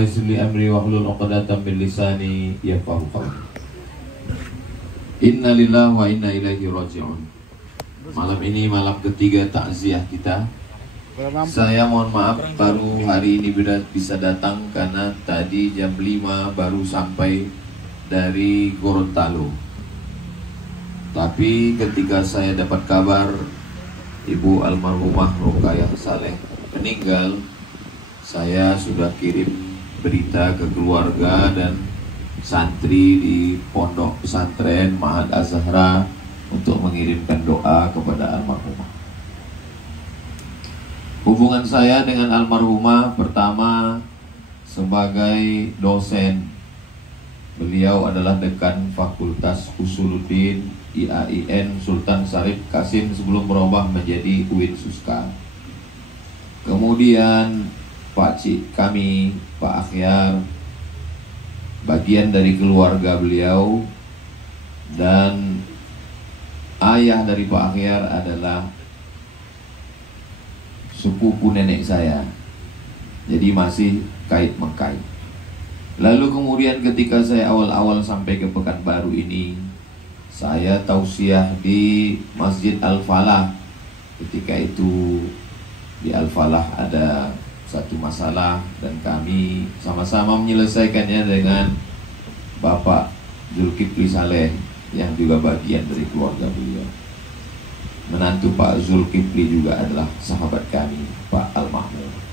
yassir li amri wahlul 'uqdatam min lisani yafqahu qawli. Inna lillahi wa inna ilaihi raji'un. Malam ini malam ketiga takziah kita. Saya mohon maaf baru hari ini bisa datang karena tadi jam 5 baru sampai dari Gorontalo. Tapi ketika saya dapat kabar Ibu almarhumah Rukayah Saleh meninggal, saya sudah kirim berita ke keluarga dan santri di pondok pesantren Ma'had Az-Zahra untuk mengirimkan doa kepada almarhumah. Hubungan saya dengan almarhumah pertama sebagai dosen. Beliau adalah dekan Fakultas Usuluddin IAIN Sultan Syarif Qasim sebelum berubah menjadi UIN Suska. Kemudian Pak Cik kami, Pak Akhyar, bagian dari keluarga beliau, dan ayah dari Pak Akhyar adalah sepupu nenek saya. Jadi masih kait-mengkait. Lalu kemudian ketika saya awal-awal sampai ke Pekanbaru ini, saya tausiah di Masjid Al-Falah. Ketika itu di Al-Falah ada satu masalah dan kami sama-sama menyelesaikannya dengan Bapak Zulkifli Saleh yang juga bagian dari keluarga beliau. Menantu Pak Zulkifli juga adalah sahabat kami, Pak Al-Mahmud.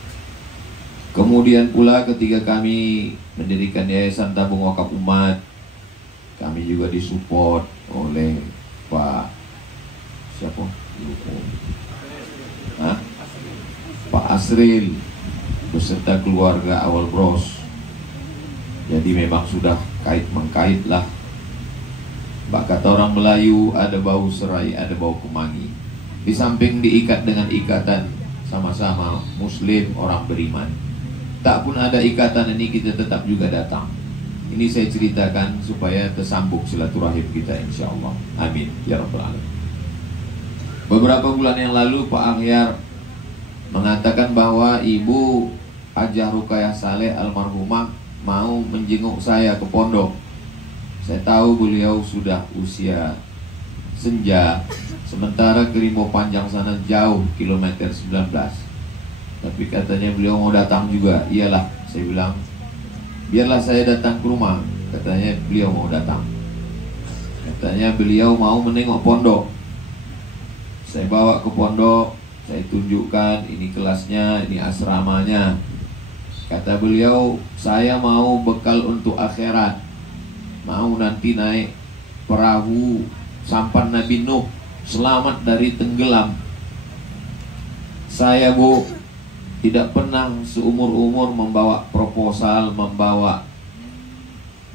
Kemudian pula ketika kami mendirikan Yayasan Tabung Wakaf Umat, kami juga disupport oleh Pak siapa? Pak Asril beserta keluarga Awal Bros. Jadi memang sudah kait-mengkait lah. Kata orang Melayu, ada bau serai, ada bau kemangi. Di samping diikat dengan ikatan sama-sama Muslim, orang beriman, tak pun ada ikatan ini, kita tetap juga datang. Ini saya ceritakan supaya tersambung silaturahim kita insya Allah. Amin ya rabbal alamin. Beberapa bulan yang lalu Pak Akhyar mengatakan bahwa Ibu Hajah Rukayah Saleh almarhumah mau menjenguk saya ke pondok. Saya tahu beliau sudah usia senja, sementara ke Rimau Panjang sana jauh, kilometer 19. Tapi katanya beliau mau datang juga. Iyalah, saya bilang, biarlah saya datang ke rumah. Katanya beliau mau datang. Katanya beliau mau menengok pondok. Saya bawa ke pondok, saya tunjukkan ini kelasnya, ini asramanya. Kata beliau, saya mau bekal untuk akhirat. Mau nanti naik perahu sampan Nabi Nuh, selamat dari tenggelam. Saya Bu tidak pernah seumur-umur membawa proposal, membawa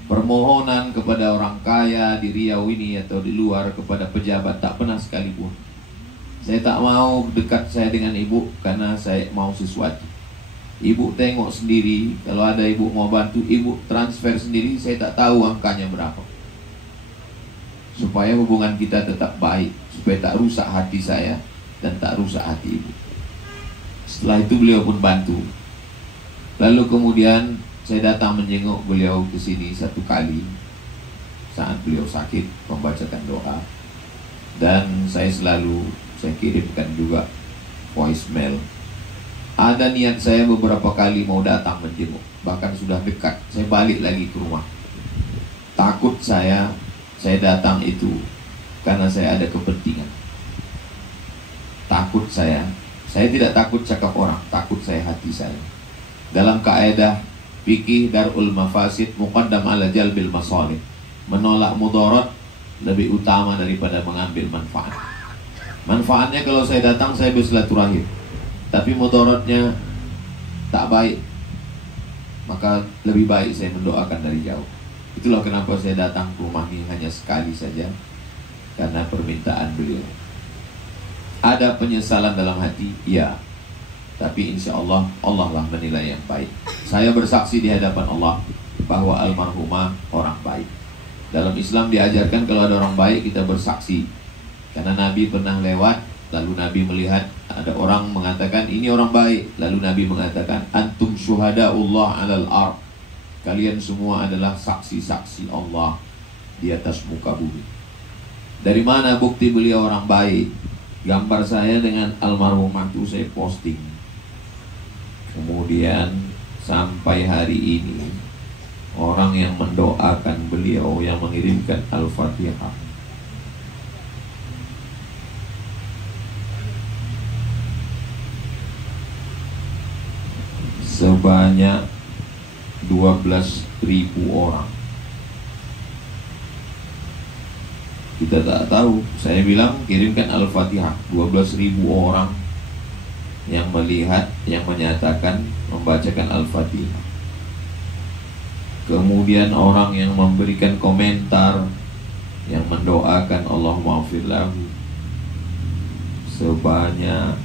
permohonan kepada orang kaya di Riau ini atau di luar, kepada pejabat, tak pernah sekalipun. Saya tak mau dekat saya dengan Ibu karena saya mau sesuatu. Ibu tengok sendiri, kalau ada Ibu mau bantu, Ibu transfer sendiri, saya tak tahu angkanya berapa. Supaya hubungan kita tetap baik, supaya tak rusak hati saya dan tak rusak hati Ibu. Setelah itu beliau pun bantu. Lalu kemudian saya datang menjenguk beliau ke sini satu kali saat beliau sakit, membacakan doa. Dan saya kirimkan juga voicemail. Ada niat saya beberapa kali mau datang menjenguk, bahkan sudah dekat. Saya balik lagi ke rumah. Takut saya datang itu karena saya ada kepentingan. Takut saya tidak takut cakap orang, takut saya hati saya. Dalam kaidah fikih Darul Mafasid muqaddam ala jalbil masalih. Menolak mudarat lebih utama daripada mengambil manfaat. Manfaatnya kalau saya datang saya bersilaturahim, tapi mudaratnya tak baik, maka lebih baik saya mendoakan dari jauh. Itulah kenapa saya datang ke rumah ini hanya sekali saja, karena permintaan beliau. Ada penyesalan dalam hati, ya, tapi insya Allah, Allah lah menilai yang baik. Saya bersaksi di hadapan Allah bahwa almarhumah orang baik. Dalam Islam diajarkan kalau ada orang baik kita bersaksi, karena Nabi pernah lewat Lalu Nabi melihat ada orang mengatakan ini orang baik. Lalu Nabi mengatakan antum syuhadaullah alal ard. Kalian semua adalah saksi-saksi Allah di atas muka bumi. Dari mana bukti beliau orang baik? Gambar saya dengan almarhumah itu saya posting. Kemudian sampai hari ini orang yang mendoakan beliau, yang mengirimkan Al-Fatihah, sebanyak 12.000 orang. Kita tak tahu. Saya bilang kirimkan Al-Fatihah. 12.000 orang yang melihat, yang menyatakan, membacakan Al-Fatihah. Kemudian orang yang memberikan komentar, yang mendoakan Allahumma ighfir lahu, sebanyak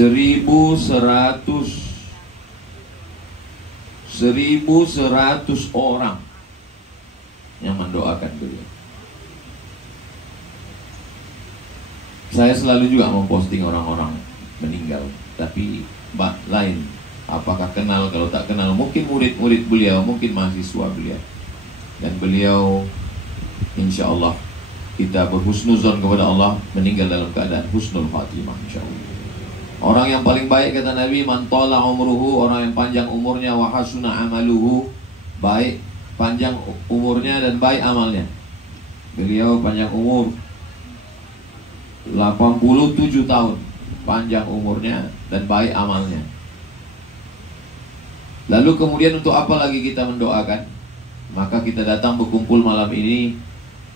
1.100 orang yang mendoakan beliau. Saya selalu juga memposting orang-orang meninggal, tapi lain. Apakah kenal? Kalau tak kenal, mungkin murid-murid beliau, mungkin mahasiswa beliau. Dan beliau, insya Allah, kita berhusnuzon kepada Allah, meninggal dalam keadaan husnul khatimah, insya Allah. Orang yang paling baik kata Nabi, man tala umruhu, orang yang panjang umurnya, wa hasuna amaluhu, baik panjang umurnya dan baik amalnya. Beliau panjang umur 87 tahun, panjang umurnya dan baik amalnya. Lalu kemudian untuk apa lagi kita mendoakan? Maka kita datang berkumpul malam ini.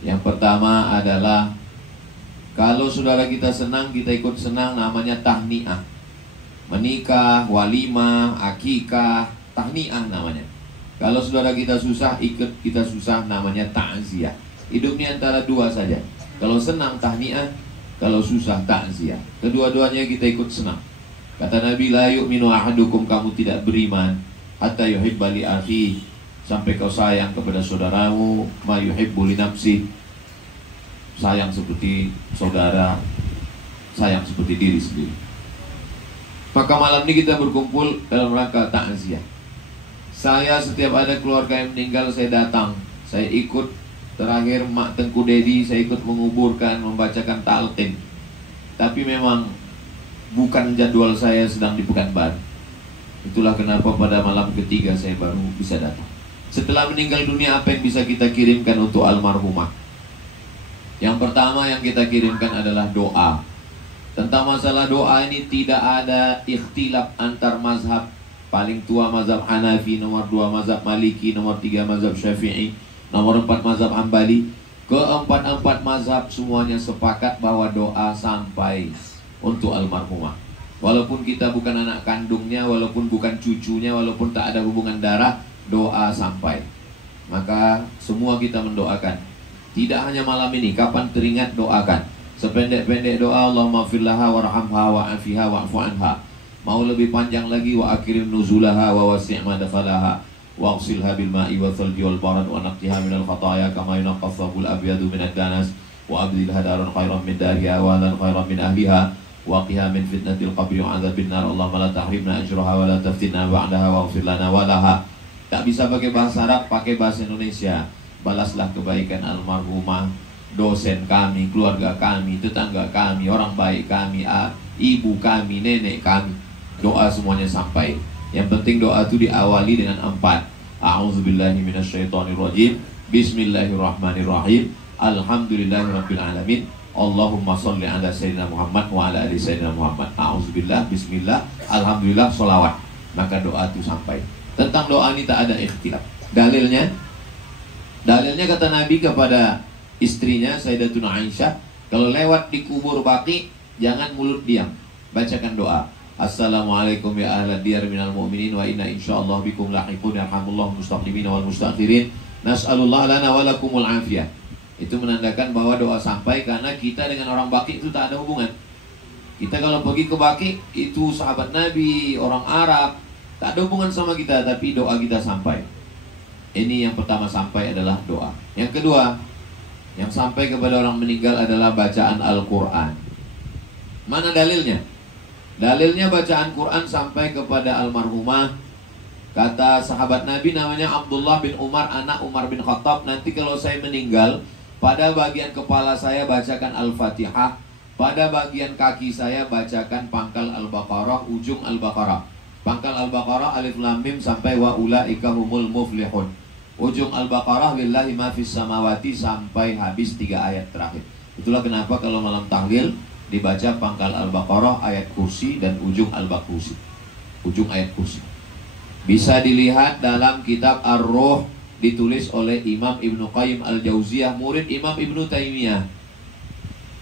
Yang pertama adalah, kalau saudara kita senang, kita ikut senang, namanya tahniah. Menikah, walimah, akikah, tahniah namanya. Kalau saudara kita susah, ikut kita susah, namanya ta'ziyah. Hidupnya antara dua saja. Kalau senang tahniah, kalau susah ta'ziyah. Kedua-duanya kita ikut senang. Kata Nabi, la yu'minu ahadukum, kamu tidak beriman hatta yuhibba li akhi, sampai kau sayang kepada saudaramu ma yuhibbu li nafsi, sayang seperti saudara, sayang seperti diri sendiri. Maka malam ini kita berkumpul dalam rangka ta'ziyah. Saya setiap ada keluarga yang meninggal, saya datang, saya ikut. Terakhir Mak Tengku Dedi, saya ikut menguburkan, membacakan talqin. Tapi memang bukan jadwal saya sedang di Pekanbaru. Itulah kenapa pada malam ketiga saya baru bisa datang. Setelah meninggal dunia, apa yang bisa kita kirimkan untuk almarhumah? Yang pertama yang kita kirimkan adalah doa. Tentang masalah doa ini tidak ada ikhtilaf antar mazhab. Paling tua mazhab Hanafi, nomor 2 mazhab Maliki, nomor 3 mazhab Syafi'i, nomor 4 mazhab Hambali. Keempat-empat mazhab semuanya sepakat bahwa doa sampai untuk almarhumah. Walaupun kita bukan anak kandungnya, walaupun bukan cucunya, walaupun tak ada hubungan darah, doa sampai. Maka semua kita mendoakan. Tidak hanya malam ini, kapan teringat doakan. Sependek-pendek doa, Allahumma firlaha warhamha wa'afiha wa'fu anha. Mau lebih panjang lagi, wa akrim nuzulaha wa wasi' madkhalaha wa ghsilha bil ma'i wa thalji wal barad wa naqtiha minal khataya kama yunqqa thawbul abyadu minad danas wa abdilha daran khairan min dariha wa lan khairan min ahliha wa qiha min fitnatil qabri wa 'adzabin nar. Allahumma la tahrimna ajraha wa la taftinna ba'daha wa ighfir lana wa laha. Tak bisa pakai bahasa Arab, pakai bahasa Indonesia. Balaslah kebaikan almarhumah, dosen kami, keluarga kami, tetangga kami, orang baik kami, ibu kami, nenek kami. Doa semuanya sampai. Yang penting doa itu diawali dengan 4. A'udzubillahi minasyaitonirrajim. Bismillahirrahmanirrahim. Alhamdulillahirabbil alamin. Allahumma sholli ala sayyidina Muhammad wa ala ali sayyidina Muhammad. A'udzubillah, bismillah, alhamdulillah, sholawat. Maka doa itu sampai. Tentang doa ini tak ada ikhtilaf. Dalilnya kata Nabi kepada istrinya Sayyidatuna Aisyah, kalau lewat di kubur Baqi, jangan mulut diam, bacakan doa. Assalamualaikum ya ahla diyar minal mu'minin wa inna insyaallah bikum lahiqun yarhamullah mustaqdimin wal mustaqirin nas'alullah lana wa lakumul afiyah. Itu menandakan bahwa doa sampai, karena kita dengan orang Baqi itu tak ada hubungan. Kita kalau pergi ke Baqi, itu sahabat Nabi, orang Arab, tak ada hubungan sama kita, tapi doa kita sampai. Ini yang pertama sampai adalah doa. Yang kedua, yang sampai kepada orang meninggal adalah bacaan Al-Quran. Mana dalilnya? Dalilnya bacaan Quran sampai kepada almarhumah. Kata sahabat Nabi namanya Abdullah bin Umar, anak Umar bin Khattab, nanti kalau saya meninggal, pada bagian kepala saya bacakan Al-Fatihah, pada bagian kaki saya bacakan pangkal Al-Baqarah, ujung Al-Baqarah. Pangkal Al-Baqarah alif lam mim sampai wa ulaika humul muflihun. Ujung Al-Baqarah lillahi ma fis samawati sampai habis 3 ayat terakhir. Itulah kenapa kalau malam tahlil dibaca pangkal Al-Baqarah, ayat kursi, dan ujung Al-Baqarah, ujung ayat kursi. Bisa dilihat dalam kitab Ar-Ruh, ditulis oleh Imam Ibnu Qayyim Al-Jauziyah, murid Imam Ibnu Taimiyah,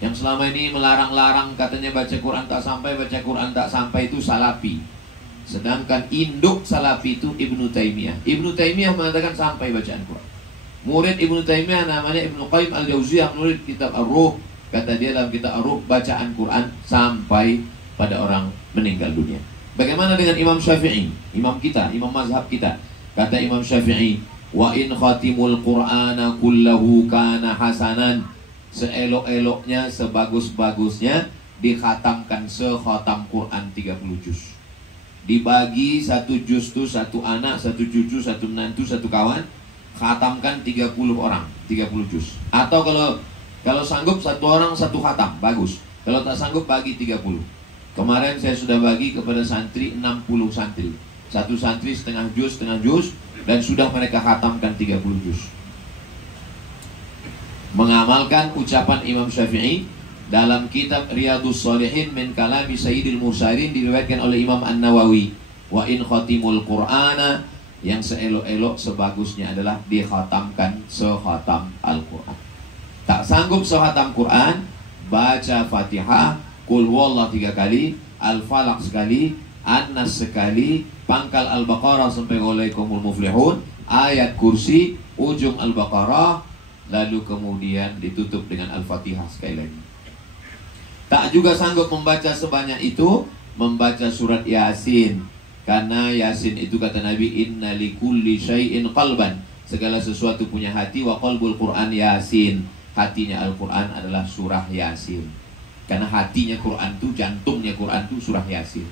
yang selama ini melarang-larang katanya baca Quran tak sampai, baca Quran tak sampai, itu Salafi. Sedangkan induk Salafi itu Ibnu Taimiyah. Ibnu Taimiyah mengatakan sampai bacaan Quran. Murid Ibnu Taimiyah namanya Ibnu Qayyim Al-Jauziyah, murid kitab Ar-Ruh, kata dia dalam kitab Ar-Ruh, bacaan Quran sampai pada orang meninggal dunia. Bagaimana dengan Imam Syafi'i, imam kita, imam mazhab kita? Kata Imam Syafi'i, wa in khatimul Qur'ana kullahu kana hasanan. Seelok-eloknya, sebagus-bagusnya dikhatamkan sekhatam Quran 30 juz. Dibagi 1 juz itu 1 anak, 1 cucu, 1 menantu, 1 kawan, khatamkan 30 orang, 30 juz. Atau kalau sanggup 1 orang 1 khatam, bagus. Kalau tak sanggup bagi 30. Kemarin saya sudah bagi kepada santri 60 santri. 1 santri setengah juz, dan sudah mereka khatamkan 30 juz. Mengamalkan ucapan Imam Syafi'i dalam kitab Riyadhus Shalihin min kalami Sayyidil Mursalin, diriwayatkan oleh Imam An-Nawawi, wa in khatimul Qur'ana, yang seelok-elok sebagusnya adalah dikhatamkan sekhatam Al-Quran. Tak sanggup sekhatam Quran, baca Fatihah, Qul huwallahu 3 kali, Al-Falaq sekali, An-Nas sekali, pangkal Al-Baqarah sampai ulaikumul muflihun, ayat kursi, ujung Al-Baqarah, lalu kemudian ditutup dengan Al-Fatihah sekali lagi. Tak juga sanggup membaca sebanyak itu, membaca surat Yasin. Karena Yasin itu kata Nabi, inna likulli syai'in qalban, segala sesuatu punya hati, wa qalbul Quran Yasin, hatinya Al-Quran adalah surah Yasin. Karena hatinya Quran itu, jantungnya Quran itu surah Yasin.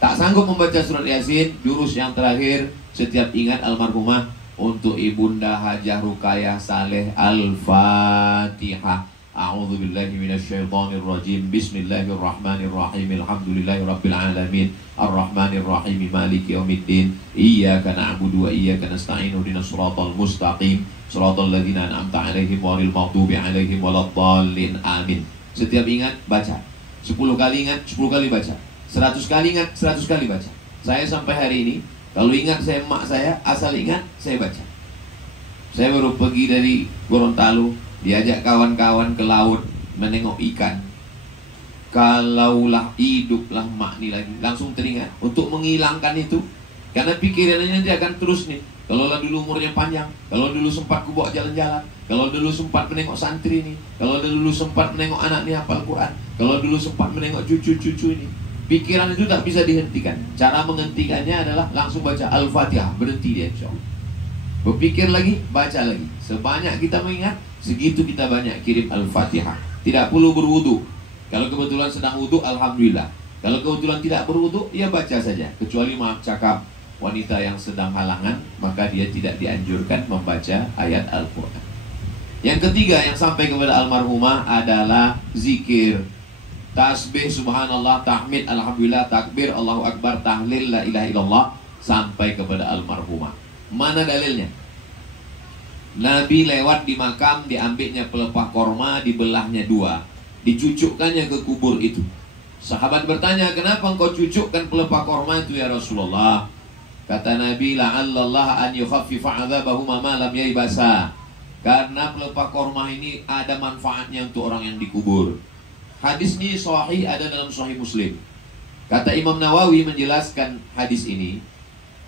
Tak sanggup membaca surat Yasin, jurus yang terakhir setiap ingat almarhumah, untuk Ibunda Hajah Rukayah Saleh, Al-Fatihah. A'udzu billahi minasyaitonir rajim. Bismillahirrahmanirrahim. Alhamdulillahirabbil alamin. Arrahmanir rahim. Maliki yaumiddin. Iyyaka na'budu wa iyyaka nasta'in. Ihdinas shiratal mustaqim. Shiratal ladzina an'amta 'alaihim ghairil maghdubi 'alaihim waladdallin. Amin. Setiap ingat baca. 10 kali ingat, 10 kali baca. 100 kali ingat, 100 kali baca. Saya sampai hari ini, kalau ingat saya emak saya, asal ingat saya baca. Saya baru pergi dari Gorontalo, diajak kawan-kawan ke laut menengok ikan. Kalaulah hiduplah mak ni lagi, langsung teringat untuk menghilangkan itu. Karena pikirannya nanti akan terus nih. Kalau dulu umurnya panjang, kalau dulu sempat ku bawa jalan-jalan, kalau dulu sempat menengok santri nih, kalau dulu sempat menengok anak nih hafal Quran, kalau dulu sempat menengok cucu-cucu ini. Pikiran itu tak bisa dihentikan. Cara menghentikannya adalah langsung baca Al-Fatihah, berhenti dia insyaAllah. Berpikir lagi, baca lagi. Sebanyak kita mengingat, segitu kita banyak kirim Al-Fatihah. Tidak perlu berwudu. Kalau kebetulan sedang wudu, Alhamdulillah. Kalau kebetulan tidak berwudu, ya baca saja. Kecuali maaf cakap, wanita yang sedang halangan, maka dia tidak dianjurkan membaca ayat Al-Quran. Yang ketiga yang sampai kepada almarhumah adalah zikir. Tasbih, subhanallah, tahmid, alhamdulillah, takbir, Allahu akbar, tahlil, la ilaha illallah, sampai kepada almarhumah. Mana dalilnya? Nabi lewat di makam, diambilnya pelepah korma, dibelahnya 2, dicucukkannya ke kubur itu. Sahabat bertanya, kenapa engkau cucukkan pelepah korma itu ya Rasulullah? Kata Nabi, la'allallah an yukhaffifa 'adzabahuma ma lam yaibasa. Karena pelepah korma ini ada manfaatnya untuk orang yang dikubur. Hadis ini sahih, ada dalam Sahih Muslim. Kata Imam Nawawi menjelaskan hadis ini,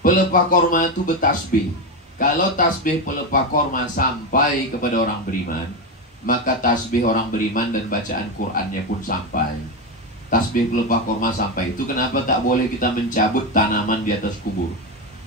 pelepah korma itu bertasbih. Kalau tasbih pelepah korma sampai kepada orang beriman, maka tasbih orang beriman dan bacaan Qur'annya pun sampai. tasbih pelepah korma sampai. Itu kenapa tak boleh kita mencabut tanaman di atas kubur.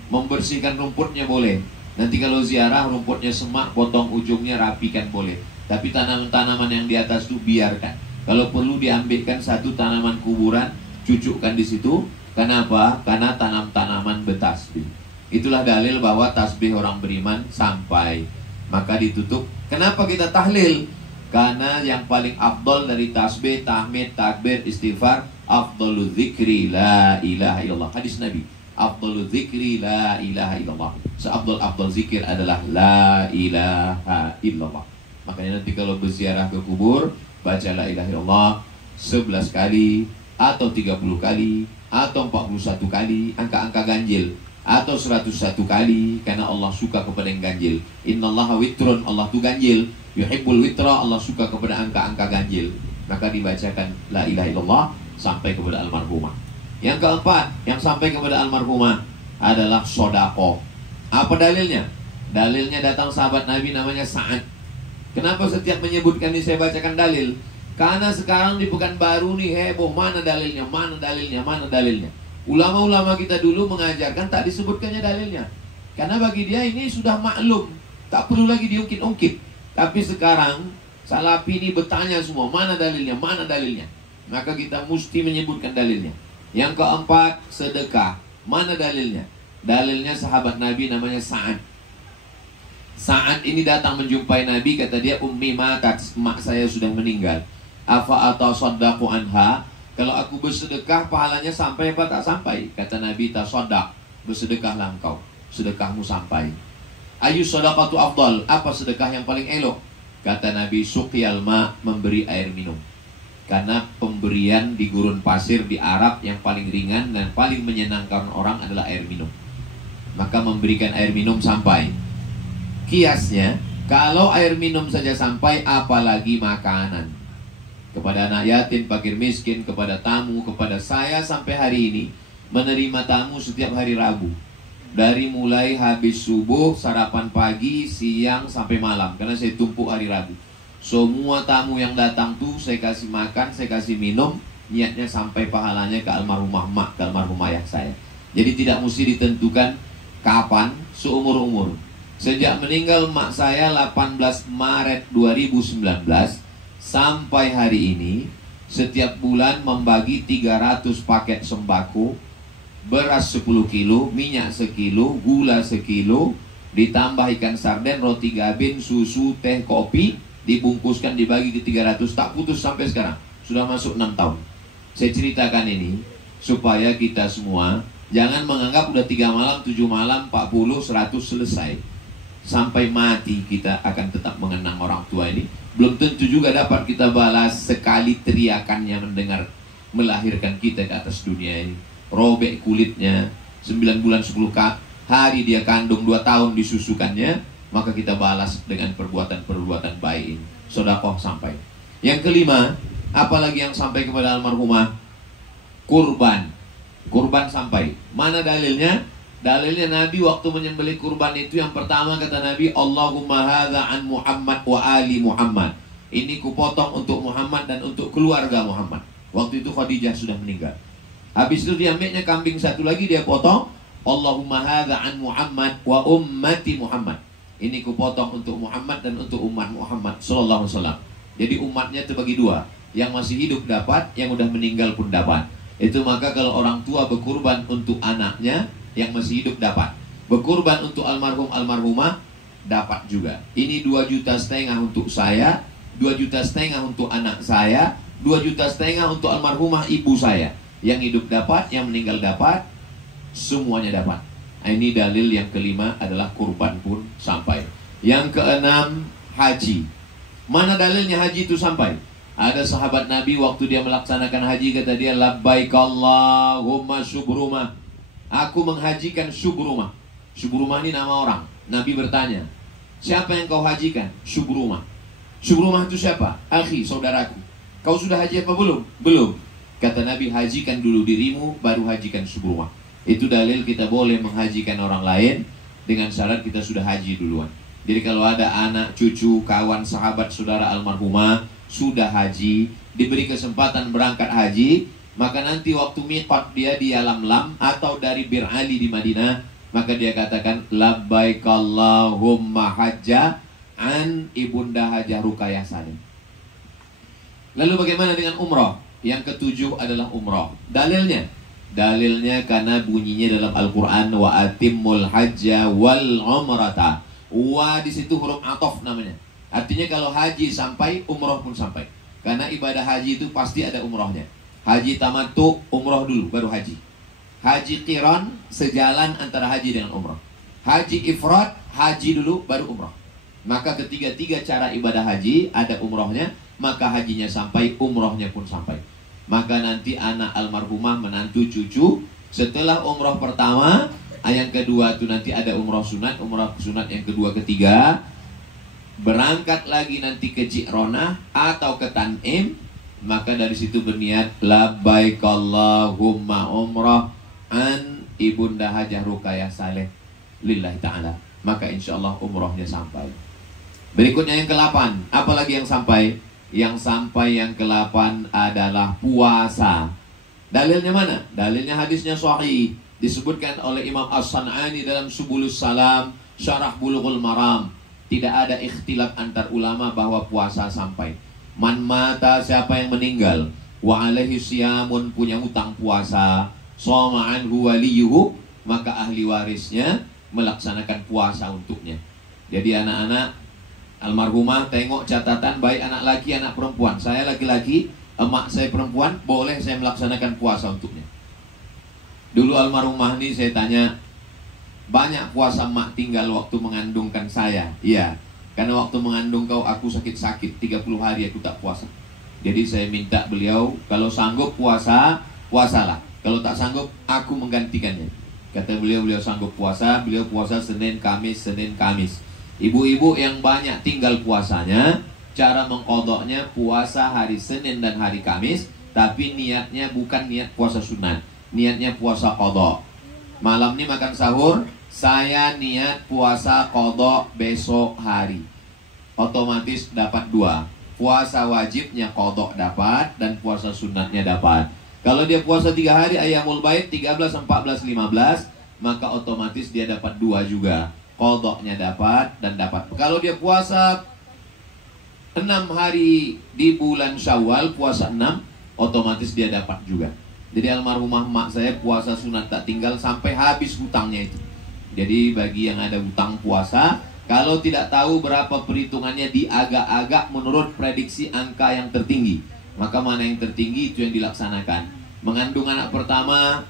Membersihkan rumputnya boleh. Nanti kalau ziarah rumputnya semak, potong ujungnya, rapikan boleh. Tapi tanaman-tanaman yang di atas itu biarkan. Kalau perlu diambilkan satu tanaman kuburan, cucukkan di situ. Kenapa? Karena tanam-tanaman bertasbih. Itulah dalil bahwa tasbih orang beriman sampai. Maka ditutup. Kenapa kita tahlil? Karena yang paling afdol dari tasbih, tahmid, takbir, istighfar, afdalu dzikri la ilaha illallah. Hadis Nabi, afdalu dzikri la ilaha illallah. Seafdal zikir adalah la ilaha illallah. Makanya nanti kalau berziarah ke kubur, baca la ilaha illallah 11 kali atau 30 kali atau 41 kali, angka-angka ganjil, atau 101 kali, karena Allah suka kepada yang ganjil. Innallaha witrun, Allah itu ganjil. Yuhibbul witra, Allah suka kepada angka-angka ganjil. Maka dibacakan la ilaha illallah sampai kepada almarhumah. Yang keempat, yang sampai kepada almarhumah adalah sodako. Apa dalilnya? Dalilnya datang sahabat Nabi namanya Sa'ad. Kenapa setiap menyebutkan ini saya bacakan dalil? Karena sekarang di Pekanbaru nih heboh, mana dalilnya, mana dalilnya, mana dalilnya. Ulama-ulama kita dulu mengajarkan tak disebutkannya dalilnya. Karena bagi dia ini sudah maklum, tak perlu lagi diungkit-ungkit. Tapi sekarang Salafi ini bertanya semua, mana dalilnya, mana dalilnya. Maka kita mesti menyebutkan dalilnya. Yang keempat, sedekah. Mana dalilnya? Dalilnya sahabat Nabi namanya Sa'ad. Sa'ad ini datang menjumpai Nabi, kata dia, ummi matat, mak saya sudah meninggal. Afa atasaddaqu anha? Kalau aku bersedekah, pahalanya sampai apa tak sampai? Kata Nabi, tasaddaq, bersedekahlah engkau, sedekahmu sampai. Ayu sadaqatu afdal, apa sedekah yang paling elok? Kata Nabi, suqyal ma, memberi air minum. Karena pemberian di gurun pasir di Arab yang paling ringan dan paling menyenangkan orang adalah air minum. Maka memberikan air minum sampai. Kiasnya, kalau air minum saja sampai, apalagi makanan. Kepada anak yatim, fakir miskin, kepada tamu, kepada saya sampai hari ini menerima tamu setiap hari Rabu. Dari mulai habis subuh, sarapan pagi, siang, sampai malam. Karena saya tumpuk hari Rabu. Semua tamu yang datang tuh saya kasih makan, saya kasih minum. Niatnya sampai pahalanya ke almarhumah mak, ke almarhumah ayah saya. Jadi tidak mesti ditentukan kapan, seumur-umur. Sejak meninggal mak saya 18 Maret 2019 sampai hari ini, setiap bulan membagi 300 paket sembako, beras 10 kilo, minyak sekilo, gula sekilo, ditambah ikan sarden, roti gabin, susu, teh, kopi, dibungkuskan, dibagi ke 300, tak putus sampai sekarang. Sudah masuk 6 tahun. Saya ceritakan ini supaya kita semua jangan menganggap udah 3 malam, 7 malam, 40, 100 selesai. Sampai mati kita akan tetap mengenang orang tua ini. Belum tentu juga dapat kita balas sekali teriakannya mendengar melahirkan kita ke atas dunia ini. Robek kulitnya, 9 bulan 10 hari dia kandung, 2 tahun disusukannya, maka kita balas dengan perbuatan-perbuatan baik ini. Sedekah sampai. Yang kelima, apalagi yang sampai kepada almarhumah? Kurban. Kurban sampai. Mana dalilnya? Dalilnya Nabi waktu menyembelih kurban itu, yang pertama kata Nabi, Allahumma hadza an Muhammad wa ali Muhammad. Ini kupotong untuk Muhammad dan untuk keluarga Muhammad. Waktu itu Khadijah sudah meninggal. Habis itu diambilnya kambing satu lagi, dia potong, Allahumma hadza an Muhammad wa ummati Muhammad. Ini kupotong untuk Muhammad dan untuk umat Muhammad sallallahu alaihi wasallam. Jadi umatnya terbagi dua, yang masih hidup dapat, yang udah meninggal pun dapat. Itu maka kalau orang tua berkurban untuk anaknya, yang masih hidup dapat. Berkurban untuk almarhum almarhumah dapat juga. Ini 2,5 juta untuk saya, 2,5 juta untuk anak saya, 2,5 juta untuk almarhumah ibu saya. Yang hidup dapat, yang meninggal dapat, semuanya dapat. Nah, ini dalil yang kelima adalah kurban pun sampai. Yang keenam, haji. Mana dalilnya haji itu sampai? Ada sahabat Nabi waktu dia melaksanakan haji, kata dia, labbaik Allahumma syubrumah. Aku menghajikan Syubrumah. Syubrumah ini nama orang. Nabi bertanya, siapa yang kau hajikan? Syubrumah. Syubrumah itu siapa? Akhi, saudaraku. Kau sudah haji apa belum? Belum. Kata Nabi, hajikan dulu dirimu, baru hajikan Syubrumah. Itu dalil kita boleh menghajikan orang lain dengan syarat kita sudah haji duluan. Jadi kalau ada anak, cucu, kawan, sahabat, saudara almarhumah sudah haji, diberi kesempatan berangkat haji, maka nanti waktu miqat dia di Yalamlam atau dari Bir Ali di Madinah, maka dia katakan labbaik Allahumma hajja an Ibunda Hajah Ruqayyah Salim. Lalu bagaimana dengan umrah? Yang ketujuh adalah umrah. Dalilnya karena bunyinya dalam Al-Quran wa atimmul hajja wal umrata. Wa di situ huruf ataf namanya. Artinya kalau haji sampai, umrah pun sampai. Karena ibadah haji itu pasti ada umrahnya. Haji tamattu, umrah dulu baru haji. Haji qiran sejalan antara haji dengan umrah. Haji ifrad, haji dulu baru umrah. Maka ketiga-tiga cara ibadah haji ada umrahnya, maka hajinya sampai, umrahnya pun sampai. Maka nanti anak almarhumah, menantu, cucu, setelah umrah pertama, yang kedua itu nanti ada umrah sunat yang kedua, ketiga, berangkat lagi nanti ke Ji'ronah atau ke Tan'im, maka dari situ berniat labbaik Allahumma umrah an Ibunda Hajah Ruqayyah Saleh lillahi ta'ala. Maka insya Allah umrahnya sampai. Berikutnya yang ke-8, apalagi yang sampai? Yang sampai yang ke-8 adalah puasa. Dalilnya mana? Dalilnya hadisnya sahih, disebutkan oleh Imam As-San'ani dalam Subulus Salam, Syarah Bulughul Maram. Tidak ada ikhtilaf antar ulama bahwa puasa sampai. Man mata, siapa yang meninggal, wa alaihi siyamun, punya hutang puasa, shoma anhu waliyuhu, maka ahli warisnya melaksanakan puasa untuknya. Jadi anak-anak almarhumah tengok catatan baik anak laki, anak perempuan. Saya laki-laki, emak saya perempuan, boleh saya melaksanakan puasa untuknya. Dulu almarhumah ini saya tanya, banyak puasa emak tinggal waktu mengandungkan saya. Iya, karena waktu mengandung kau aku sakit-sakit 30 hari aku tak puasa. Jadi saya minta beliau, kalau sanggup puasa, puasalah. Kalau tak sanggup, aku menggantikannya. Kata beliau sanggup puasa, beliau puasa Senin, Kamis. Ibu-ibu yang banyak tinggal puasanya, cara mengqadha'nya puasa hari Senin dan hari Kamis, tapi niatnya bukan niat puasa sunat, niatnya puasa qadha. Malam ini makan sahur, saya niat puasa qadha besok hari. Otomatis dapat 2. Puasa wajibnya qadha dapat, dan puasa sunatnya dapat. Kalau dia puasa 3 hari Ayyamul Bait 13, 14, 15, maka otomatis dia dapat 2 juga. Qadha-nya dapat dan dapat. Kalau dia puasa 6 hari di bulan Syawal, puasa 6, otomatis dia dapat juga. Jadi almarhumah mak saya puasa sunat tak tinggal sampai habis hutangnya itu. Jadi bagi yang ada hutang puasa, kalau tidak tahu berapa perhitungannya, diagak-agak menurut prediksi angka yang tertinggi. Maka mana yang tertinggi itu yang dilaksanakan. Mengandung anak pertama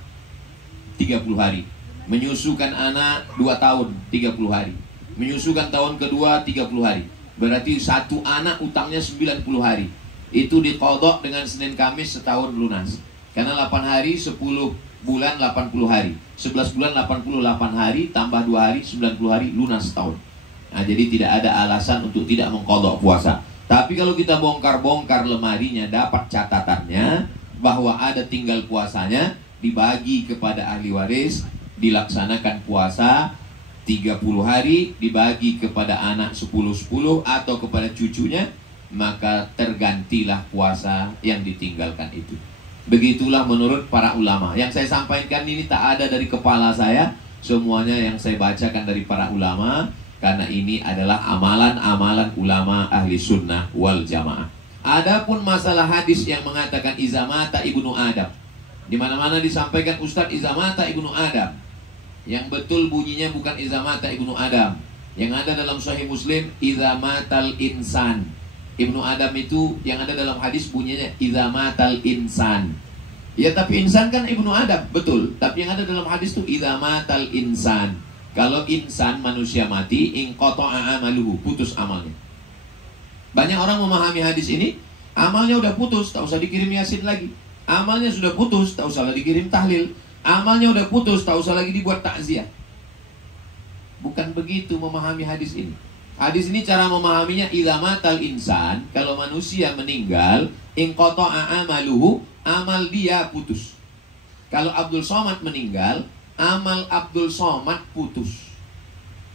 30 hari. Menyusukan anak 2 tahun 30 hari. Menyusukan tahun kedua 30 hari. Berarti satu anak utangnya 90 hari. Itu diqadha dengan Senin Kamis setahun lunas. Karena 8 hari 10 bulan 80 hari. 11 bulan 88 hari tambah 2 hari 90 hari lunas setahun. Nah, jadi tidak ada alasan untuk tidak mengqadha puasa. Tapi kalau kita bongkar-bongkar lemarinya, dapat catatannya bahwa ada tinggal puasanya, dibagi kepada ahli waris, dilaksanakan puasa 30 hari, dibagi kepada anak 10-10 atau kepada cucunya, maka tergantilah puasa yang ditinggalkan itu. Begitulah menurut para ulama. Yang saya sampaikan ini tak ada dari kepala saya, semuanya yang saya bacakan dari para ulama, karena ini adalah amalan-amalan ulama ahli sunnah wal jamaah. Adapun masalah hadis yang mengatakan izamata ibnu Adam, di mana-mana disampaikan Ustadz izamata ibnu Adam. Yang betul bunyinya bukan izamata ibnu Adam. Yang ada dalam Sahih Muslim izamatal insan. Ibnu Adam itu yang ada dalam hadis bunyinya izamatal insan. Ya tapi insan kan ibnu Adam, betul. Tapi yang ada dalam hadis itu izamatal insan. Kalau insan manusia mati, inqata'a amaluhu, putus amalnya. Banyak orang memahami hadis ini, amalnya udah putus, tak usah dikirim yasin lagi. Amalnya sudah putus, tak usah lagi dikirim tahlil. Amalnya udah putus, tak usah lagi dibuat takziah. Bukan begitu memahami hadis ini. Hadis ini cara memahaminya izamatal insan, kalau manusia meninggal, inqata'a amaluhu, amal dia putus. Kalau Abdul Somad meninggal, amal Abdul Somad putus.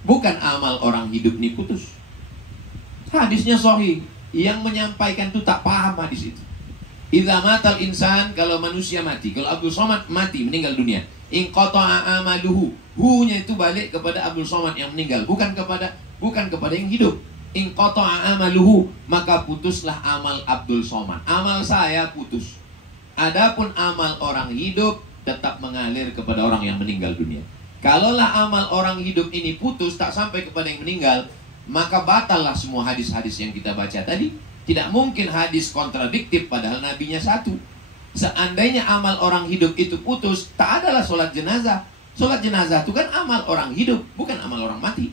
Bukan amal orang hidup ini putus. Hadisnya sahih. Yang menyampaikan itu tak paham hadis itu. Idza matal insan, kalau manusia mati, kalau Abdul Somad mati, meninggal dunia, in qata'a amaluhu, hu-nya itu balik kepada Abdul Somad yang meninggal, bukan kepada yang hidup. In qata'a amaluhu, maka putuslah amal Abdul Somad. Amal saya putus. Adapun amal orang hidup tetap mengalir kepada orang yang meninggal dunia. Kalaulah amal orang hidup ini putus, tak sampai kepada yang meninggal, maka batallah semua hadis-hadis yang kita baca tadi. Tidak mungkin hadis kontradiktif padahal nabinya satu. Seandainya amal orang hidup itu putus, tak adalah sholat jenazah. Sholat jenazah itu kan amal orang hidup, bukan amal orang mati.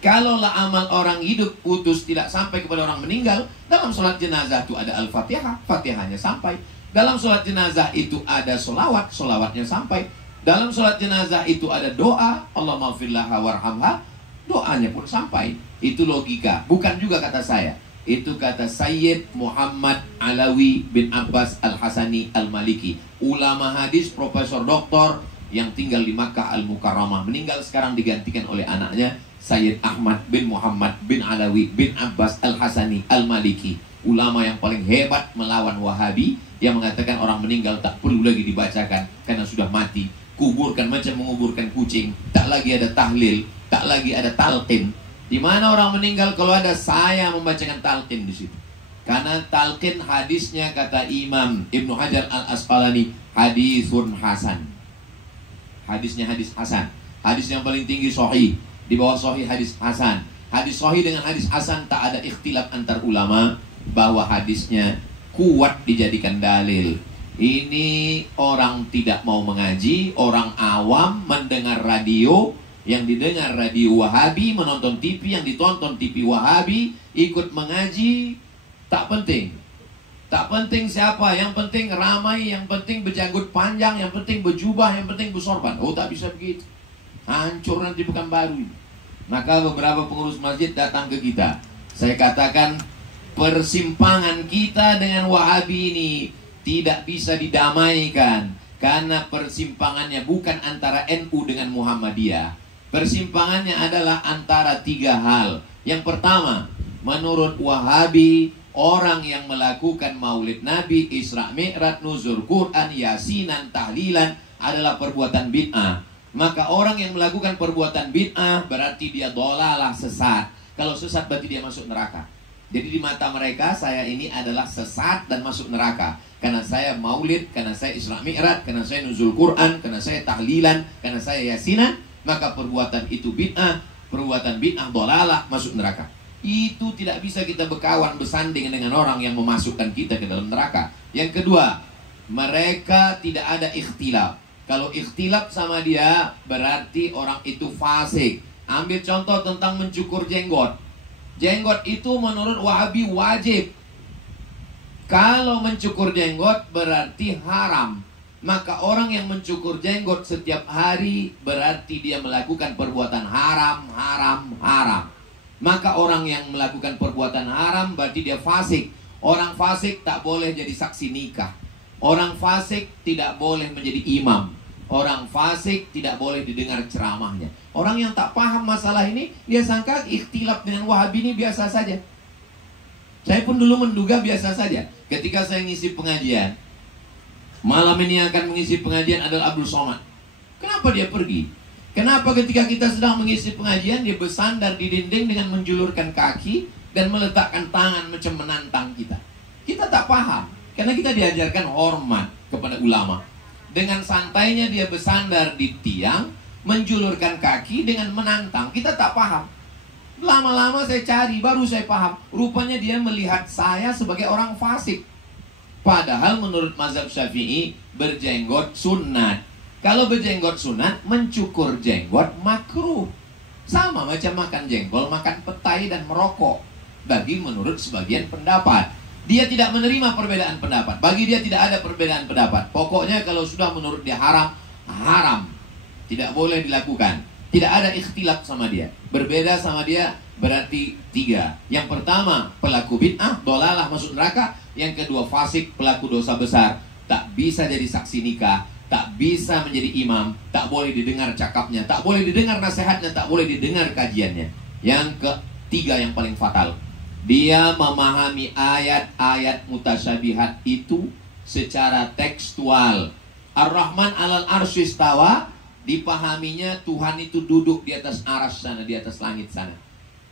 Kalaulah amal orang hidup putus, tidak sampai kepada orang meninggal, dalam sholat jenazah itu ada Al-Fatihah, Fatihahnya sampai. Dalam sholat jenazah itu ada solawat, solawatnya sampai. Dalam sholat jenazah itu ada doa, Allahumma firlaha warhamha, doanya pun sampai. Itu logika, bukan juga kata saya. Itu kata Sayyid Muhammad Alawi bin Abbas Al-Hasani Al-Maliki, ulama hadis, profesor doktor yang tinggal di Makkah Al-Mukarramah. Meninggal sekarang digantikan oleh anaknya, Sayyid Ahmad bin Muhammad bin Alawi bin Abbas Al-Hasani Al-Maliki, ulama yang paling hebat melawan Wahabi, yang mengatakan orang meninggal tak perlu lagi dibacakan karena sudah mati. Kuburkan macam menguburkan kucing, tak lagi ada tahlil, tak lagi ada talqin. Di mana orang meninggal kalau ada saya membacakan talqin di situ. Karena talqin hadisnya kata Imam Ibnu Hajar Al-Asqalani hadisun hasan. Hadisnya hadis hasan. Hadis yang paling tinggi sahih. Di bawah sahih hadis hasan. Hadis sahih dengan hadis hasan tak ada ikhtilaf antar ulama bahwa hadisnya kuat dijadikan dalil. Ini orang tidak mau mengaji, orang awam mendengar radio, yang didengar radio Wahabi, menonton TV, yang ditonton TV Wahabi, ikut mengaji, tak penting. Tak penting siapa, yang penting ramai, yang penting berjanggut panjang, yang penting berjubah, yang penting bersorban. Oh, tak bisa begitu. Hancur nanti bukan baru. Maka beberapa pengurus masjid datang ke kita. Saya katakan, persimpangan kita dengan Wahabi ini tidak bisa didamaikan. Karena persimpangannya bukan antara NU dengan Muhammadiyah. Persimpangannya adalah antara tiga hal. Yang pertama, menurut Wahabi, orang yang melakukan maulid Nabi, Isra Mi'raj, nuzul Quran, yasinan, tahlilan adalah perbuatan bid'ah. Maka orang yang melakukan perbuatan bid'ah berarti dia dolalah, sesat. Kalau sesat berarti dia masuk neraka. Jadi di mata mereka saya ini adalah sesat dan masuk neraka. Karena saya maulid, karena saya Isra Mi'raj, karena saya nuzul Quran, karena saya tahlilan, karena saya yasinan, maka perbuatan itu bid'ah, perbuatan bid'ah dolalah, masuk neraka. Itu tidak bisa kita berkawan, bersanding dengan orang yang memasukkan kita ke dalam neraka. Yang kedua, mereka tidak ada ikhtilaf. Kalau ikhtilaf sama dia, berarti orang itu fasik. Ambil contoh tentang mencukur jenggot. Jenggot itu menurut Wahabi wajib. Kalau mencukur jenggot berarti haram. Maka orang yang mencukur jenggot setiap hari berarti dia melakukan perbuatan haram, haram, haram. Maka orang yang melakukan perbuatan haram berarti dia fasik. Orang fasik tak boleh jadi saksi nikah. Orang fasik tidak boleh menjadi imam. Orang fasik tidak boleh didengar ceramahnya. Orang yang tak paham masalah ini, dia sangka ikhtilaf dengan Wahabi ini biasa saja. Saya pun dulu menduga biasa saja. Ketika saya ngisi pengajian, malam ini akan mengisi pengajian adalah Abdul Somad. Kenapa dia pergi? Kenapa ketika kita sedang mengisi pengajian, dia bersandar di dinding dengan menjulurkan kaki dan meletakkan tangan macam menantang kita? Kita tak paham. Karena kita diajarkan hormat kepada ulama. Dengan santainya dia bersandar di tiang, menjulurkan kaki dengan menantang. Kita tak paham. Lama-lama saya cari, baru saya paham. Rupanya dia melihat saya sebagai orang fasik. Padahal menurut mazhab Syafi'i, berjenggot sunat. Kalau berjenggot sunat, mencukur jenggot makruh. Sama macam makan jengkol, makan petai dan merokok. Bagi menurut sebagian pendapat. Dia tidak menerima perbedaan pendapat. Bagi dia tidak ada perbedaan pendapat. Pokoknya kalau sudah menurut dia haram, haram. Tidak boleh dilakukan. Tidak ada ikhtilaf sama dia. Berbeda sama dia berarti tiga. Yang pertama, pelaku bid'ah, dolalah, masuk neraka. Yang kedua, fasik, pelaku dosa besar. Tak bisa jadi saksi nikah. Tak bisa menjadi imam. Tak boleh didengar cakapnya. Tak boleh didengar nasihatnya. Tak boleh didengar kajiannya. Yang ketiga yang paling fatal. Dia memahami ayat-ayat mutasyabihat itu secara tekstual. Ar-Rahman 'alal arsy istawa, dipahaminya Tuhan itu duduk di atas arsy sana, di atas langit sana.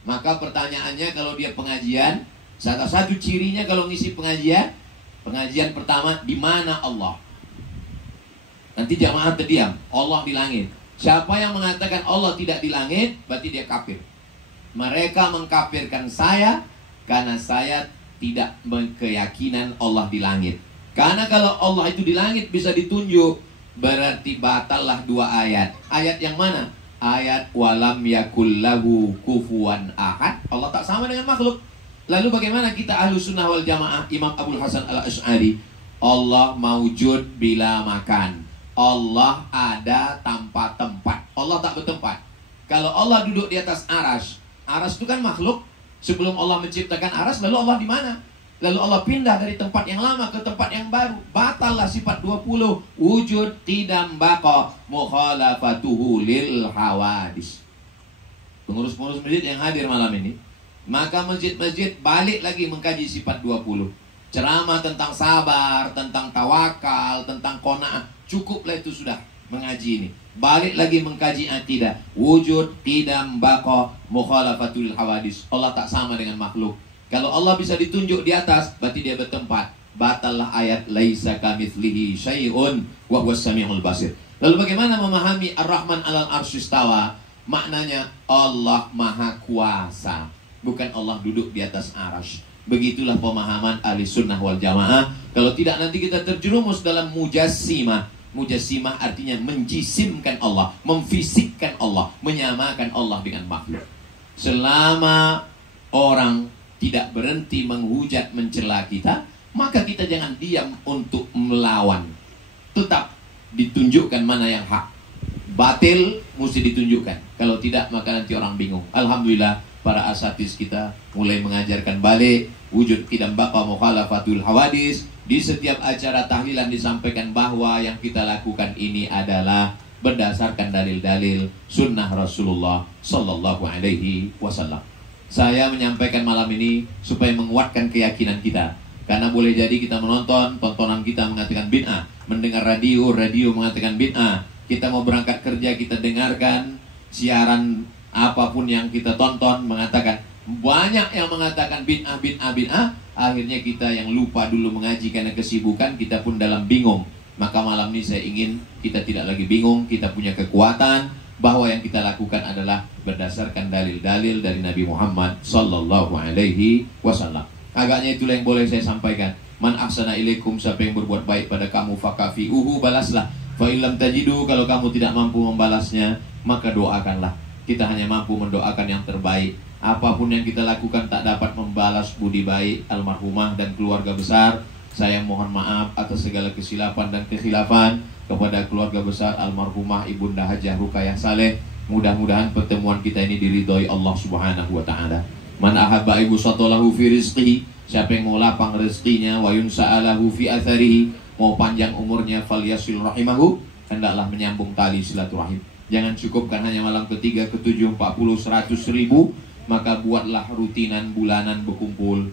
Maka pertanyaannya kalau dia pengajian, salah satu cirinya kalau ngisi pengajian pertama, di mana Allah? Nanti jamaah terdiam, Allah di langit. Siapa yang mengatakan Allah tidak di langit, berarti dia kafir. Mereka mengkafirkan saya karena saya tidak berkeyakinan Allah di langit. Karena kalau Allah itu di langit bisa ditunjuk, berarti batallah dua ayat. Ayat yang mana? Ayat walam yakul lahu kufuwan ahad. Allah tak sama dengan makhluk. Lalu bagaimana kita Ahlus Sunnah wal Jamaah, Imam Abdul Hasan Al-Asy'ari? Allah maujud bila makan. Allah ada tanpa tempat. Allah tak bertempat. Kalau Allah duduk di atas aras itu kan makhluk. Sebelum Allah menciptakan aras, lalu Allah di mana? Lalu Allah pindah dari tempat yang lama ke tempat yang baru. Batallah sifat 20. Wujud tidak baqa mukhalafatuhu lil hawadis. Pengurus-pengurus masjid yang hadir malam ini, maka masjid-masjid balik lagi mengkaji sifat 20. Ceramah tentang sabar, tentang tawakal, tentang qanaah. Cukuplah itu sudah mengaji ini. Balik lagi mengkaji akidah. Wujud qidam baqa mukhalafatul hawadis. Allah tak sama dengan makhluk. Kalau Allah bisa ditunjuk di atas, berarti dia bertempat. Batallah ayat laisa kamitslihi syai'un wa huwas samiul basir. Lalu bagaimana memahami Ar-Rahman 'alal arsy istawa? Maknanya Allah Maha Kuasa, bukan Allah duduk di atas arsy. Begitulah pemahaman ahli sunnah wal jamaah. Kalau tidak nanti kita terjerumus dalam mujassimah. Mujassimah artinya menjisimkan Allah, memfisikkan Allah, menyamakan Allah dengan makhluk. Selama orang tidak berhenti menghujat, mencela kita, maka kita jangan diam untuk melawan. Tetap ditunjukkan mana yang hak. Batil mesti ditunjukkan. Kalau tidak maka nanti orang bingung. Alhamdulillah para asatiz kita mulai mengajarkan balik wujud qidam baqa mukhalafatul hawadis. Di setiap acara tahlilan disampaikan bahwa yang kita lakukan ini adalah berdasarkan dalil-dalil sunnah Rasulullah Sallallahu Alaihi Wasallam. Saya menyampaikan malam ini supaya menguatkan keyakinan kita. Karena boleh jadi kita menonton, tontonan kita mengatakan bid'ah, mendengar radio mengatakan bid'ah. Kita mau berangkat kerja, kita dengarkan siaran apapun yang kita tonton mengatakan. Banyak yang mengatakan bid'ah. Akhirnya kita yang lupa dulu mengaji karena kesibukan, kita pun dalam bingung. Maka malam ini saya ingin kita tidak lagi bingung, kita punya kekuatan bahwa yang kita lakukan adalah berdasarkan dalil-dalil dari Nabi Muhammad Sallallahu Alaihi Wasallam. Agaknya itulah yang boleh saya sampaikan. Man ahsana ilaikum, siapa yang berbuat baik pada kamu fakafi'uhu, balaslah. Fa illam tajidu, kalau kamu tidak mampu membalasnya, maka doakanlah. Kita hanya mampu mendoakan yang terbaik. Apapun yang kita lakukan tak dapat membalas budi baik almarhumah dan keluarga besar. Saya mohon maaf atas segala kesilapan dan kekhilafan kepada keluarga besar almarhumah Ibunda Hajah Rukayah Saleh. Mudah-mudahan pertemuan kita ini diridhoi Allah Subhanahu wa taala. Man ahabba ibu satolahu fi rizqihi, siapa yang mau lapang rezekinya, wa yunsa'alahu fi atharihi, mau panjang umurnya, falyasil rahimahu, hendaklah menyambung tali silaturahim. Jangan cukupkan hanya malam ketiga, ke-7, 40, 100 ribu, maka buatlah rutinan bulanan berkumpul.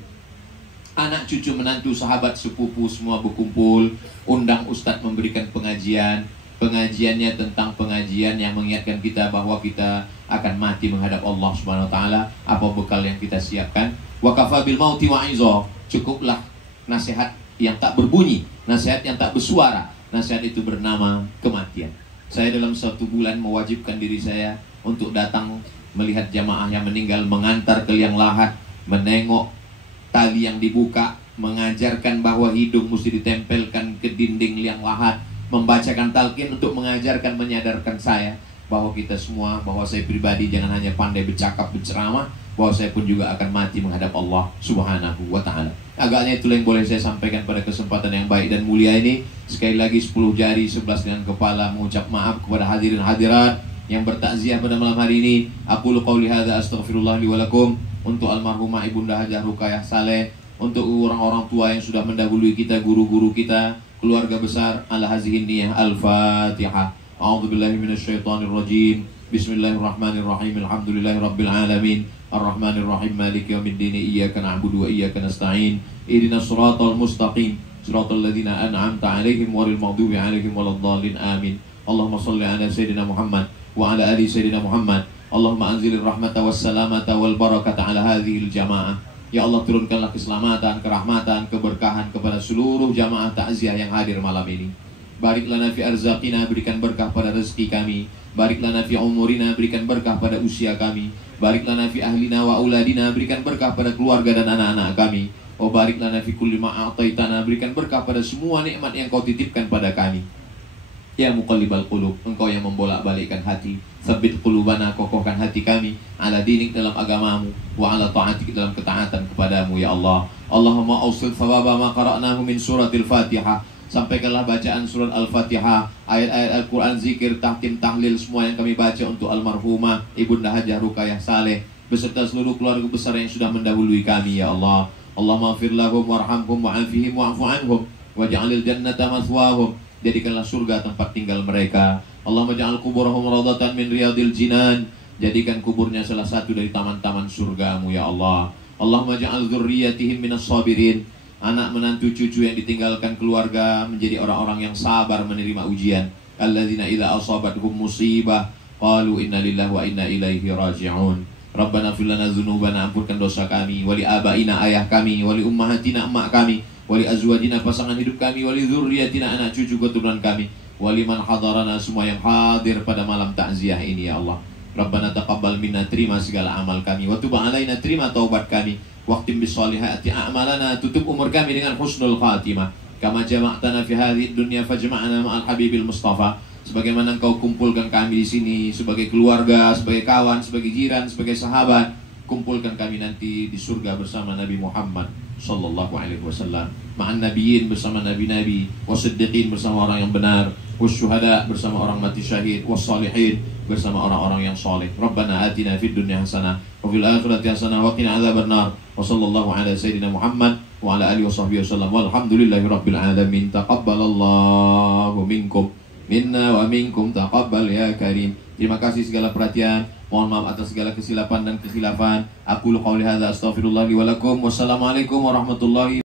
Anak cucu menantu sahabat sepupu semua berkumpul. Undang ustadz memberikan pengajian. Pengajiannya tentang pengajian yang mengingatkan kita bahwa kita akan mati menghadap Allah Subhanahu wa taala. Apa bekal yang kita siapkan? Wa kafa bil mauti wa'izah. Cukuplah nasihat yang tak berbunyi, nasihat yang tak bersuara. Nasihat itu bernama kematian. Saya dalam 1 bulan mewajibkan diri saya untuk datang melihat jamaah yang meninggal, mengantar ke liang lahat, menengok tali yang dibuka, mengajarkan bahwa hidung mesti ditempelkan ke dinding liang lahat, membacakan talqin untuk mengajarkan, menyadarkan saya bahwa kita semua, bahwa saya pribadi jangan hanya pandai bercakap, berceramah, bahwa saya pun juga akan mati menghadap Allah Subhanahu wa ta'ala. Agaknya itulah yang boleh saya sampaikan pada kesempatan yang baik dan mulia ini. Sekali lagi 10 jari 11 dengan kepala mengucap maaf kepada hadirin hadirat yang bertakziah pada malam hari ini. Aqulu qauli hadza astaghfirullah li wa lakum, untuk almarhumah Ibunda Hajah Rukayah Saleh, untuk orang-orang tua yang sudah mendahului kita, guru-guru kita, keluarga besar. Ala hazihin niyah. Al-Fatihah. A'udzubillahi minasyaitonir rajim. Bismillahirrahmanirrahim. Alhamdulillahirabbil alamin. Ar-Rahmanir Rahim, Maliki Yaumiddin, Iyyaka na'budu wa iyyaka nasta'in, Ihdinas siratal mustaqim, siratal ladzina an'amta 'alaihim ghairil maghdubi 'alaihim waladdallin. Amin. Allahumma shalli ala sayyidina Muhammad wa ala ali sayyidina Muhammad. Allahumma anzilir rahmata was salamata wal barakata ala hadhil jamaah. Ya Allah, turunkanlah keselamatan, kerahmatan, keberkahan kepada seluruh jamaah takziah yang hadir malam ini. Barik lana fi arzaqina, berikan berkah pada rezeki kami. Barik lana fi umurina, berikan berkah pada usia kami. Barik lana fi ahlina wa auladina, berikan berkah pada keluarga dan anak-anak kami. Wa barik lana fi kulli ma a'taitana, berikan berkah pada semua nikmat yang Kau titipkan pada kami. Ya muqallibal qulub, Engkau yang membolak-balikkan hati. Tsabbit qulubana, kokohkan hati kami ala dinik, dalam agamamu, wa ala ta'atik, dalam ketaatan kepadamu ya Allah. Allahumma awsil thawaba ma qara'nahu min suratil Fatihah. Sampaikanlah bacaan surat Al-Fatihah, ayat-ayat Al-Quran, zikir, tahkim, tahlil, semua yang kami baca untuk almarhumah Ibunda Hajah Rukayah Saleh beserta seluruh keluarga besar yang sudah mendahului kami ya Allah. Allahumma ighfir lahum warhamhum wa'afihim wa'fu anhum waj'alil jannata mathwahum. Jadikanlah surga tempat tinggal mereka. Allahumma ja'al kuburahum radatan min riyadil jinan. Jadikan kuburnya salah satu dari taman-taman surgamu ya Allah. Allahumma ja'al dzurriyyatihim minas sabirin. Anak menantu cucu yang ditinggalkan keluarga menjadi orang-orang yang sabar menerima ujian. Alladzina idza asabathum musibah qalu inna lillahi wa inna ilaihi raji'un. Rabbana fir lana dzunubana, ampunkan dosa kami, wali abaina, ayah kami, wali ummahatina, emak kami, wali azwajina, pasangan hidup kami, wali dzurriyyatina, anak cucu keturunan kami, wali man hadarana, semua yang hadir pada malam takziah ini ya Allah. Rabbana taqabbal minna, terima segala amal kami, wa tub alaina, terima taubat kami, waqtim bisolihati a'malana, tutup umur kami dengan husnul khatimah. Kama jama'tana fi hadhihi dunya fajma'na ma'al habibil mustafa. Sebagaimana Engkau kumpulkan kami di sini sebagai keluarga, sebagai kawan, sebagai jiran, sebagai sahabat, kumpulkan kami nanti di surga bersama Nabi Muhammad sallallahu alaihi wasallam, ma'an nabiyyin, bersama nabi-nabi, wasiddiqin, bersama orang yang benar, wasyuhada, bersama orang mati syahid, wassalihin, bersama orang-orang yang saleh. Rabbana atina fid dunya hasanah wa fil akhirati hasanah wa qina adzabannar. Wa sallallahu ala sayyidina Muhammad wa ala alihi washabbihi wasallam. Walhamdulillahi rabbil alamin. Taqabbalallahu minkum minna wa minkum taqabbal ya karim. Terima kasih segala perhatian. Mohon maaf atas segala kesilapan dan kekhilafan. Aku qouli hadza astaghfirullah li wa lakum. Wassalamualaikum warahmatullahi